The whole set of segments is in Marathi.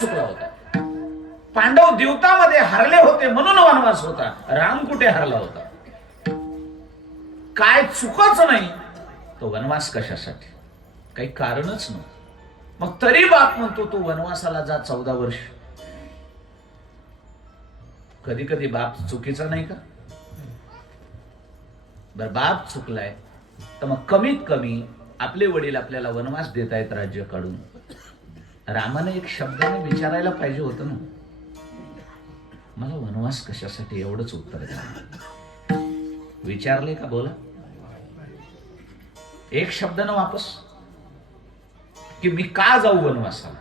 चुकला होता. पांडव द्यूतामध्ये हरले होते म्हणून वनवास होता. राम कुठे हरला होता? काय चुकच नाही तो वनवास कशासाठी? काही कारणच नव्हतं. मग तरी बाप म्हणतो तू वनवासाला जा 14 वर्ष. कधी कधी बाप चुकीचा नाही का? बर बाप चुकलाय तर मग कमीत कमी आपले वडील आपल्याला वनवास देत आहेत राज्य काढून. रामाने एक शब्दाने विचारायला पाहिजे होतं ना, मला वनवास कशासाठी? एवढंच उत्तर द्या. विचारले का? बोला एक शब्दानं वापस की मी का जाऊ वनवासाला?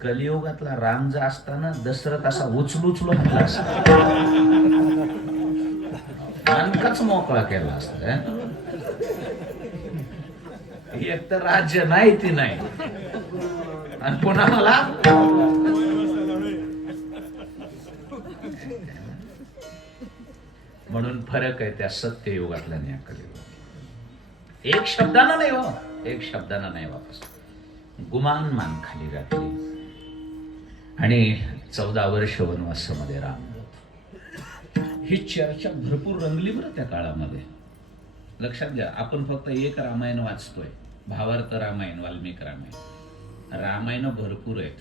कलियुगातला राम जर असताना दशरथ असा उचलू हल्ला असता, मनकाच मोकळा केला असता. एक तर राज्य नाही ती नाही आणि पुन्हा मला म्हणून फरक आहे त्या सत्ययुगातल्या आणि कलियुगात. एक शब्दानं नाही हो, एक शब्दानं नाही वापस. गुमान मान खाली घातली आणि 14 वर्ष वनवासामध्ये राम. ही चर्चा भरपूर रंगली बरं त्या काळामध्ये. लक्षात घ्या, आपण फक्त एक रामायण वाचतोय, भावार्थ रामायण, वाल्मिक रामायण. रामायण भरपूर आहेत.